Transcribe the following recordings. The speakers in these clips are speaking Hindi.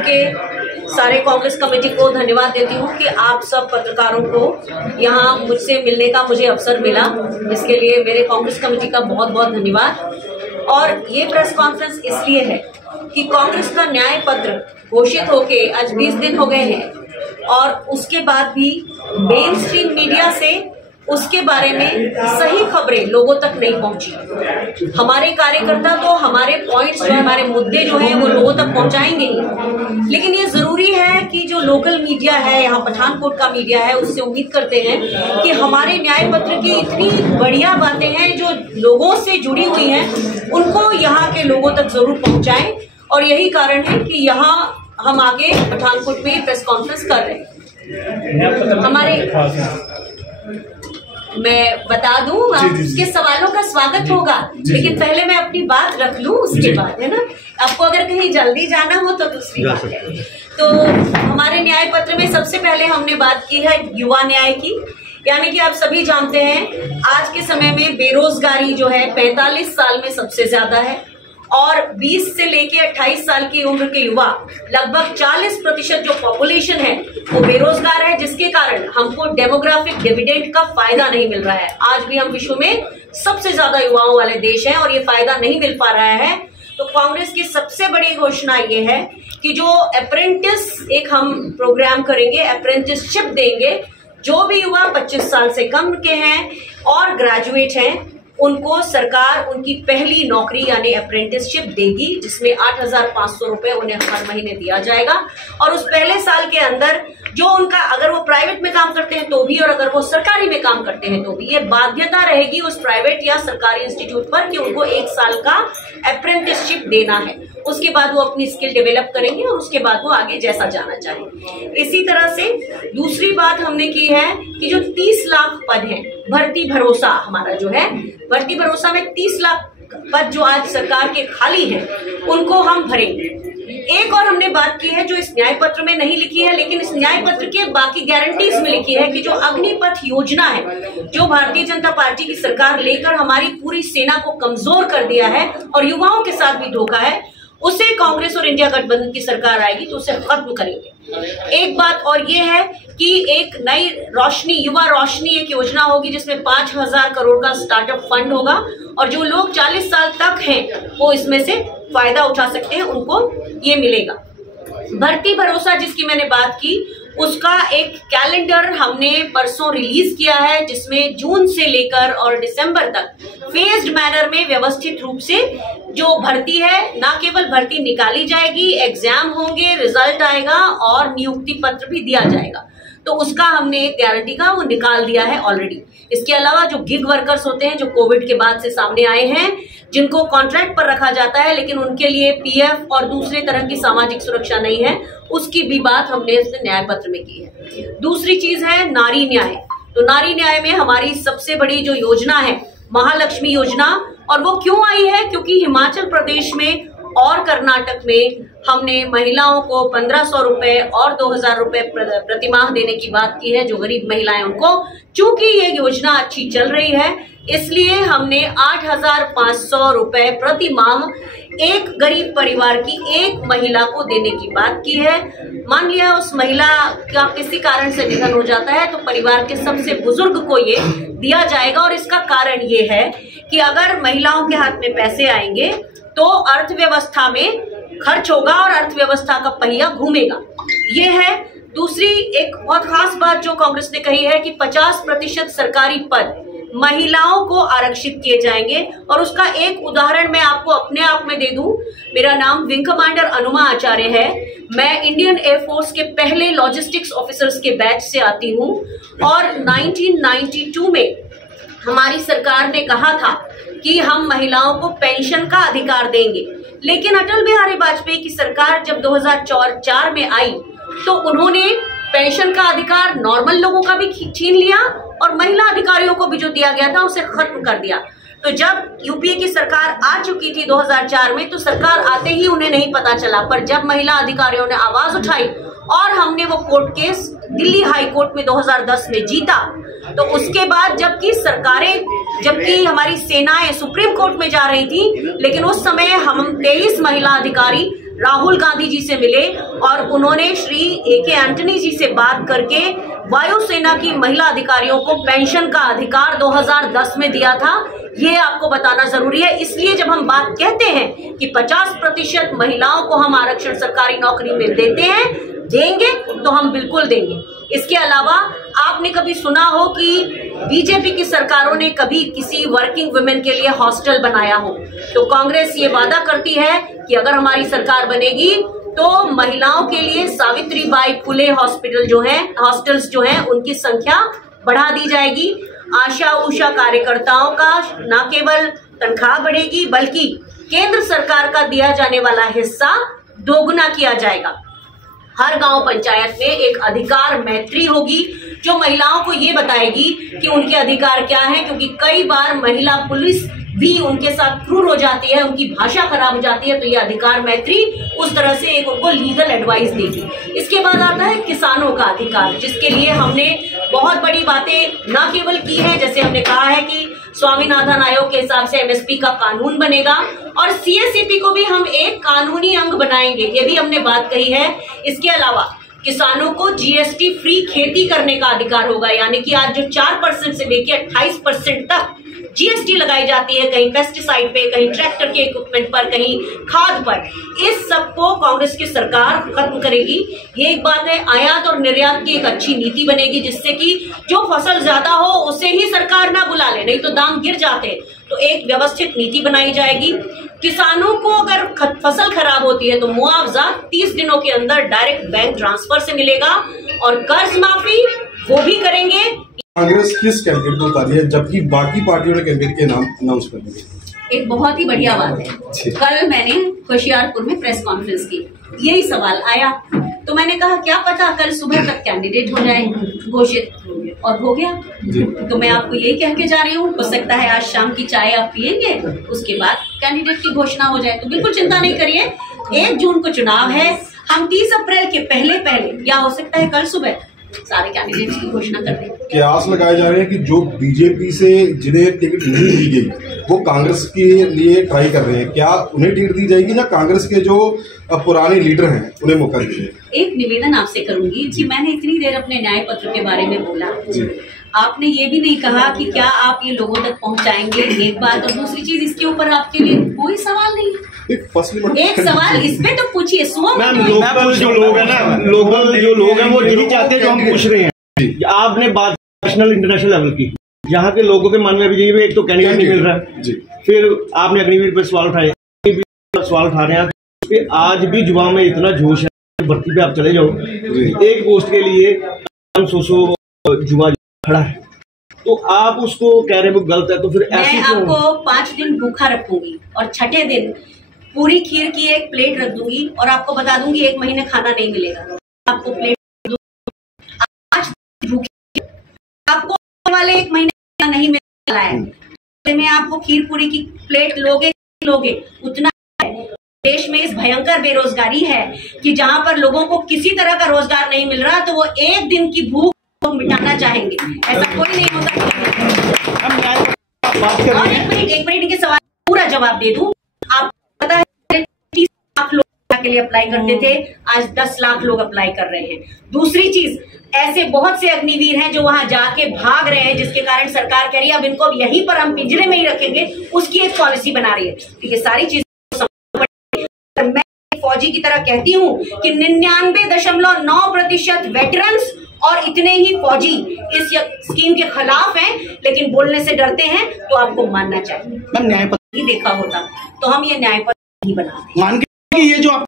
के सारे कांग्रेस कमेटी को धन्यवाद देती हूँ कि आप सब पत्रकारों को यहाँ मुझसे मिलने का मुझे अवसर मिला। इसके लिए मेरे कांग्रेस कमेटी का बहुत बहुत धन्यवाद। और ये प्रेस कॉन्फ्रेंस इसलिए है कि कांग्रेस का न्याय पत्र घोषित होके आज 20 दिन हो गए हैं और उसके बाद भी मेन स्ट्रीम मीडिया से उसके बारे में सही खबरें लोगों तक नहीं पहुंची। हमारे कार्यकर्ता तो हमारे पॉइंट्स जो हमारे मुद्दे जो हैं वो लोगों तक पहुंचाएंगे ही, लेकिन ये जरूरी है कि जो लोकल मीडिया है, यहाँ पठानकोट का मीडिया है, उससे उम्मीद करते हैं कि हमारे न्याय पत्र की इतनी बढ़िया बातें हैं जो लोगों से जुड़ी हुई हैं, उनको यहाँ के लोगों तक जरूर पहुंचाएं। और यही कारण है कि यहाँ हम आगे पठानकोट में प्रेस कॉन्फ्रेंस कर रहे हैं। हमारे मैं बता दूं, आपके सवालों का स्वागत होगा, लेकिन पहले मैं अपनी बात रख लूं, उसके बाद, है ना। आपको अगर कहीं जल्दी जाना हो तो दूसरी बात है। तो हमारे न्याय पत्र में सबसे पहले हमने बात की है युवा न्याय की, यानी कि आप सभी जानते हैं आज के समय में बेरोजगारी जो है 45 साल में सबसे ज्यादा है और 20 से लेके 28 साल की उम्र के युवा लगभग 40% जो पॉपुलेशन है वो बेरोजगार है, जिसके कारण हमको डेमोग्राफिक डिविडेंड का फायदा नहीं मिल रहा है। आज भी हम विश्व में सबसे ज्यादा युवाओं वाले देश हैं और ये फायदा नहीं मिल पा रहा है। तो कांग्रेस की सबसे बड़ी घोषणा ये है कि जो अप्रेंटिस एक हम प्रोग्राम करेंगे, अप्रेंटिसशिप देंगे। जो भी युवा 25 साल से कम के हैं और ग्रेजुएट हैं, उनको सरकार उनकी पहली नौकरी यानी अप्रेंटिसशिप देगी, जिसमें 8,500 रुपए उन्हें हर महीने दिया जाएगा। और उस पहले साल के अंदर जो उनका, अगर वो प्राइवेट में काम करते हैं तो भी और अगर वो सरकारी में काम करते हैं तो भी, ये बाध्यता रहेगी उस प्राइवेट या सरकारी इंस्टीट्यूट पर कि उनको 1 साल का अप्रेंटिसशिप देना है। उसके बाद वो अपनी स्किल डेवलप करेंगे और उसके बाद वो आगे जैसा जाना चाहे। इसी तरह से दूसरी बात हमने की है कि जो 30 लाख पद हैं, भर्ती भरोसा हमारा जो है, भर्ती भरोसा में 30 लाख पद जो आज सरकार के खाली हैं, उनको हम भरेंगे। एक और हमने बात की है जो इस न्याय पत्र में नहीं लिखी है, लेकिन इस न्याय पत्र के बाकी गारंटीज में लिखी है कि जो अग्निपथ योजना है, जो भारतीय जनता पार्टी की सरकार लेकर हमारी पूरी सेना को कमजोर कर दिया है और युवाओं के साथ भी धोखा है, उसे कांग्रेस और इंडिया गठबंधन की सरकार आएगी तो उसे खत्म करेंगे। एक बात और ये है कि एक नई रोशनी, युवा रोशनी एक योजना होगी जिसमें 5,000 करोड़ का स्टार्टअप फंड होगा और जो लोग 40 साल तक हैं वो इसमें से फायदा उठा सकते हैं, उनको ये मिलेगा। भर्ती भरोसा जिसकी मैंने बात की, उसका एक कैलेंडर हमने परसों रिलीज किया है, जिसमें जून से लेकर और दिसंबर तक फेज्ड मैनर में व्यवस्थित रूप से जो भर्ती है, ना केवल भर्ती निकाली जाएगी, एग्जाम होंगे, रिजल्ट आएगा और नियुक्ति पत्र भी दिया जाएगा। तो उसका हमने एक गारंटी का वो निकाल दिया है ऑलरेडी। इसके अलावा जो गिग वर्कर्स होते हैं, जो कोविड के बाद से सामने आए हैं, जिनको कॉन्ट्रैक्ट पर रखा जाता है लेकिन उनके लिए पीएफ और दूसरे तरह की सामाजिक सुरक्षा नहीं है, उसकी भी बात हमने इस न्याय पत्र में की है। दूसरी चीज है नारी न्याय। तो नारी न्याय में हमारी सबसे बड़ी जो योजना है महालक्ष्मी योजना, और वो क्यों आई है, क्योंकि हिमाचल प्रदेश में और कर्नाटक में हमने महिलाओं को 1,500 रुपए और 2,000 रुपए प्रतिमाह देने की बात की है, जो गरीब महिलाएं उनको। चूंकि ये योजना अच्छी चल रही है इसलिए हमने 8,500 रुपए प्रति माह एक गरीब परिवार की एक महिला को देने की बात की है। मान लिया उस महिला का किसी कारण से निधन हो जाता है तो परिवार के सबसे बुजुर्ग को ये दिया जाएगा। और इसका कारण ये है कि अगर महिलाओं के हाथ में पैसे आएंगे तो अर्थव्यवस्था में खर्च होगा और अर्थव्यवस्था का पहिया घूमेगा। ये है दूसरी एक बहुत खास बात जो कांग्रेस ने कही है कि 50% सरकारी पद महिलाओं को आरक्षित किए जाएंगे। और उसका एक उदाहरण मैं आपको अपने आप में दे दूं। मेरा नाम विंग कमांडर अनुमा आचार्य है। मैं इंडियन एयरफोर्स के पहले लॉजिस्टिक्स ऑफिसर्स के बैच से आती हूं और 1992 में हमारी सरकार ने कहा था कि हम महिलाओं को पेंशन का अधिकार देंगे, लेकिन अटल बिहारी वाजपेयी की सरकार जब 2004 में आई तो उन्होंने पेंशन का अधिकार नॉर्मल लोगों का भी छीन लिया और महिला अधिकारियों को भी जो दिया गया था उसे खत्म कर दिया। तो जब यूपीए की सरकार आ चुकी थी 2004 में, तो सरकार आते ही उन्हें नहीं पता चला, पर जब महिला अधिकारियों ने आवाज उठाई और हमने वो court case Delhi high court में 2010 में जीता, तो उसके बाद जबकि हमारी सेनाएं सुप्रीम कोर्ट में जा रही थी, लेकिन उस समय हम 23 महिला अधिकारी राहुल गांधी जी से मिले और उन्होंने श्री A.K. एंटनी जी से बात करके वायुसेना की महिला अधिकारियों को पेंशन का अधिकार 2010 में दिया था। ये आपको बताना जरूरी है। इसलिए जब हम बात कहते हैं कि 50% महिलाओं को हम आरक्षण सरकारी नौकरी में देंगे तो हम बिल्कुल देंगे। इसके अलावा आपने कभी सुना हो कि बीजेपी की सरकारों ने कभी किसी वर्किंग वुमेन के लिए हॉस्टल बनाया हो? तो कांग्रेस ये वादा करती है कि अगर हमारी सरकार बनेगी तो महिलाओं के लिए सावित्रीबाई फुले हॉस्टल्स जो हैं उनकी संख्या बढ़ा दी जाएगी। आशा उषा कार्यकर्ताओं का न केवल तनख्वाह बढ़ेगी बल्कि केंद्र सरकार का दिया जाने वाला हिस्सा दोगुना किया जाएगा। हर गांव पंचायत में एक अधिकार मैत्री होगी जो महिलाओं को ये बताएगी कि उनके अधिकार क्या हैं, क्योंकि कई बार महिला पुलिस भी उनके साथ क्रूर हो जाती है, उनकी भाषा खराब हो जाती है। तो ये अधिकार मैत्री उस तरह से एक उनको लीगल एडवाइस देगी। इसके बाद आता है किसानों का अधिकार, जिसके लिए हमने बहुत बड़ी बातें न केवल की है, जैसे हमने कहा है कि स्वामीनाथन आयोग के हिसाब से MSP का कानून बनेगा और CSCP को भी हम एक कानूनी अंग बनाएंगे, ये भी हमने बात कही है। इसके अलावा किसानों को GST फ्री खेती करने का अधिकार होगा, यानी कि आज जो 4% से लेकर 28% तक GST लगाई जाती है, कहीं पेस्टिसाइड पे, कहीं ट्रैक्टर के इक्विपमेंट पर, कहीं खाद पर, इस सबको कांग्रेस की सरकार खत्म करेगी। ये एक बात है। आयात और निर्यात की एक अच्छी नीति बनेगी जिससे कि जो फसल ज्यादा हो उसे ही सरकार ना बुला ले, नहीं तो दाम गिर जाते हैं। तो एक व्यवस्थित नीति बनाई जाएगी। किसानों को अगर फसल खराब होती है तो मुआवजा 30 दिनों के अंदर डायरेक्ट बैंक ट्रांसफर से मिलेगा और कर्ज माफी वो भी करेंगे। कांग्रेस किस कैंडिडेट को उतारी है जबकि बाकी पार्टियों ने कैंडिडेट के नाम अनाउंस कर दिए? एक बहुत ही बढ़िया बात है। कल मैंने होशियारपुर में प्रेस कॉन्फ्रेंस की, यही सवाल आया तो मैंने कहा क्या पता कल सुबह तक कैंडिडेट हो जाए घोषित, और हो गया। तो मैं आपको यही कह के जा रही हूँ, हो सकता है आज शाम की चाय आप पियेंगे, उसके बाद कैंडिडेट की घोषणा हो जाए। तो बिल्कुल चिंता नहीं करिए, 1 जून को चुनाव है, हम 30 अप्रैल के पहले या हो सकता है कल सुबह सारे कैंडिडेट्स की घोषणा कर देंगे। कयास लगाए जा रहे हैं कि जो बीजेपी से जिन्हें टिकट नहीं दी गई वो कांग्रेस के लिए ट्राई कर रहे हैं, क्या उन्हें टिकट दी जाएगी या कांग्रेस के जो पुराने लीडर हैं उन्हें मौका दीजिए? एक निवेदन आपसे करूंगी जी, मैंने इतनी देर अपने न्याय पत्र के बारे में बोला, आपने ये भी नहीं कहा कि क्या आप ये लोगों तक पहुंचाएंगे, एक बात। और दूसरी चीज, इसके ऊपर आपके लिए कोई सवाल नहीं है। एक सवाल इस पे तो पूछिए। लोकल जो लोग हैं ना, लोकल जो लोग हैं वो यही चाहते हैं जो हम पूछ रहे हैं। आपने बात नेशनल इंटरनेशनल लेवल की, यहाँ के लोगों के मन में भी यही, एक तो कैंडिडेट नहीं मिल रहा है, फिर आपने अग्निवीर पर सवाल उठाए, सवाल उठा रहे हैं। आज भी युवाओं में इतना जोश है, भर्ती पे आप चले जाओ, एक पोस्ट के लिए 500 युवा खड़ा है, तो आप उसको कह रहे हैं वो गलत है। तो फिर मैं आपको 5 दिन भूखा रखूंगी और छठे दिन पूरी खीर की एक प्लेट रख दूंगी और आपको बता दूंगी 1 महीने खाना नहीं मिलेगा। आपको प्लेट आज भूखी, आपको वाले 1 महीने नहीं मिला है, मैं आपको खीर पूरी की प्लेट लोगे उतना है। देश में इस भयंकर बेरोजगारी है कि जहां पर लोगों को किसी तरह का रोजगार नहीं मिल रहा तो वो 1 दिन की भूख को मिटाना चाहेंगे, ऐसा कोई नहीं होता। और एक मिनट के सवाल पूरा जवाब दे दूं। आप पता है 30 लाख लोग के लिए अप्लाई करते थे, आज 10 लाख लोग अप्लाई कर रहे हैं। दूसरी चीज, ऐसे बहुत से अग्निवीर हैं जो वहां जाके भाग रहे हैं, जिसके कारण सरकार कह रही है अब इनको यहीं पर हम पिंजरे में ही रखेंगे, उसकी एक पॉलिसी बना रही है। तो ये सारी चीजें मैं फौजी की तरह कहती हूँ कि 99.9% वेटरन्स और इतने ही फौजी इस स्कीम के खिलाफ हैं, लेकिन बोलने से डरते हैं, तो आपको मानना चाहिए। न्याय पत्र ही देखा होता तो हम ये न्याय पत्र नहीं बनाते। मान के ये जो आप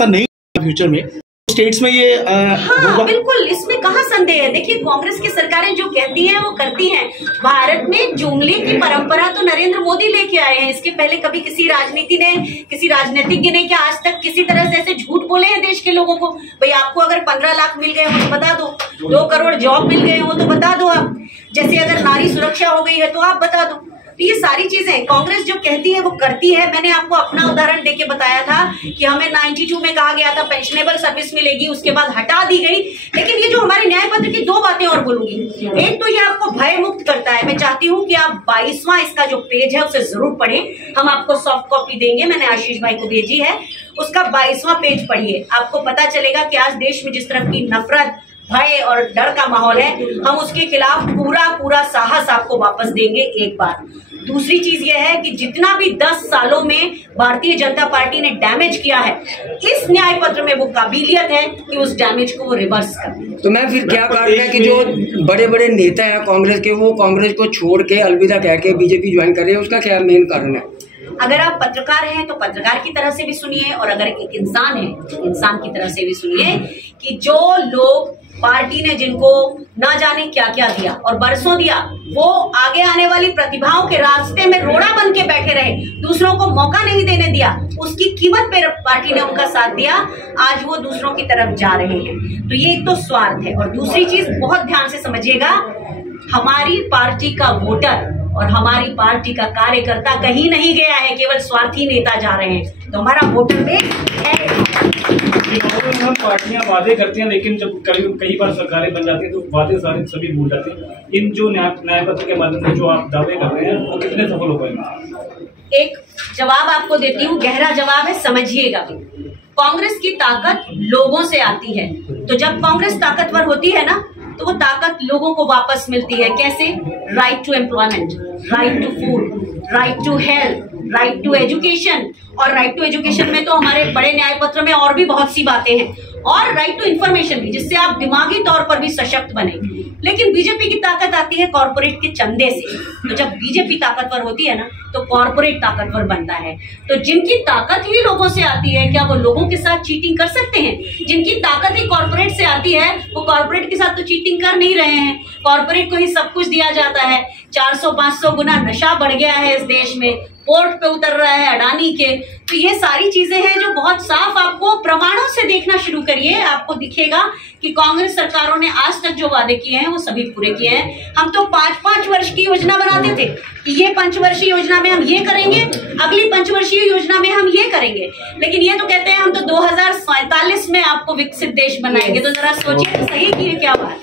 नहीं फ्यूचर में स्टेट्स में ये हाँ बिल्कुल, इसमें कहाँ संदेह है। देखिए कांग्रेस की सरकारें जो कहती हैं वो करती हैं। भारत में जुमले की परंपरा तो नरेंद्र मोदी लेके आए हैं, इसके पहले कभी किसी राजनीतिज्ञ ने क्या आज तक किसी तरह से ऐसे झूठ बोले हैं देश के लोगों को? भाई आपको अगर 15 लाख मिल गए हो तो बता दो, 2 करोड़ जॉब मिल गए हो तो बता दो आप, जैसे अगर नारी सुरक्षा हो गई है तो आप बता दो। तो ये सारी चीजें कांग्रेस जो कहती है वो करती है। मैंने आपको अपना उदाहरण देके बताया था कि हमें 92 में कहा गया था पेंशनेबल सर्विस मिलेगी, उसके बाद हटा दी गई। लेकिन ये जो हमारे न्याय पत्र की 2 बातें और बोलूंगी। एक तो ये आपको भय मुक्त करता है। मैं चाहती हूँ कि आप 22वां इसका जो पेज है उसे जरूर पढ़ें, हम आपको सॉफ्ट कॉपी देंगे, मैंने आशीष भाई को भेजी है। उसका 22वां पेज पढ़िए, आपको पता चलेगा कि आज देश में जिस तरह की नफरत, भय और डर का माहौल है, हम उसके खिलाफ पूरा साहस आपको वापस देंगे एक बार। दूसरी चीज यह है कि जितना भी 10 सालों में भारतीय जनता पार्टी ने डैमेज किया है, इस न्याय पत्र में वो काबिलियत है कि उस डैमेज को वो रिवर्स कर। तो मैं फिर क्या कारण है कि जो बड़े बड़े नेता हैं कांग्रेस के, वो कांग्रेस को छोड़ के अलविदा कह के बीजेपी ज्वाइन कर रहे हैं, उसका क्या मेन कारण है? अगर आप पत्रकार हैं तो पत्रकार की तरह से भी सुनिए, और अगर एक इंसान है तो इंसान की तरह से भी सुनिए कि जो लोग पार्टी ने जिनको ना जाने क्या क्या दिया और बरसों दिया, वो आगे आने वाली प्रतिभाओं के रास्ते में रोड़ा बन के बैठे रहे, दूसरों को मौका नहीं देने दिया, उसकी कीमत पे पार्टी ने उनका साथ दिया, आज वो दूसरों की तरफ जा रहे हैं। तो ये एक तो स्वार्थ है। और दूसरी चीज बहुत ध्यान से समझिएगा, हमारी पार्टी का वोटर और हमारी पार्टी का कार्यकर्ता कहीं नहीं गया है, केवल स्वार्थी नेता जा रहे हैं। तो हमारा वोटर बेस है। हम पार्टियां वादे करती हैं, लेकिन जब कई बार सरकारें बन जाती हैं तो वादे सारे सभी भूल जाते हैं। इन जो न्याय पत्र के माध्यम से जो आप दावे कर रहे हैं, वो कितने सफल हो पाएंगे? एक जवाब आपको देती हूँ, गहरा जवाब है, समझिएगा भी। कांग्रेस की ताकत लोगों से आती है। तो जब कांग्रेस ताकतवर होती है ना, तो वो ताकत लोगों को वापस मिलती है। कैसे? Right to employment, right to food, right to health, right to education. और राइट टू एजुकेशन में तो हमारे बड़े न्याय पत्र में और भी बहुत सी बातें हैं, और राइट टू इन्फॉर्मेशन भी, जिससे आप दिमागी तौर पर भी सशक्त बने। लेकिन बीजेपी की ताकत आती है कॉर्पोरेट के चंदे से। तो जब बीजेपी ताकतवर होती है ना, तो कॉर्पोरेट ताकतवर बनता है। तो जिनकी ताकत ही लोगों से आती है, क्या वो लोगों के साथ चीटिंग कर सकते हैं? जिनकी ताकत ही कॉर्पोरेट से आती है, वो कॉर्पोरेट के साथ तो चीटिंग कर नहीं रहे हैं। कॉर्पोरेट को ही सब कुछ दिया जाता है। 400-500 गुना नशा बढ़ गया है इस देश में, पोर्ट पे उतर रहा है अडानी के। तो ये सारी चीजें हैं जो बहुत साफ, आपको प्रमाणों से देखना शुरू करिए, आपको दिखेगा कि कांग्रेस सरकारों ने आज तक जो वादे किए हैं वो सभी पूरे किए हैं। हम तो 5-5 वर्ष की योजना बनाते थे कि ये पंचवर्षीय योजना में हम ये करेंगे, अगली पंचवर्षीय योजना में हम ये करेंगे, लेकिन ये तो कहते हैं हम तो 2047 में आपको विकसित देश बनाएंगे। तो जरा सोचिए तो सही कि ये क्या बात।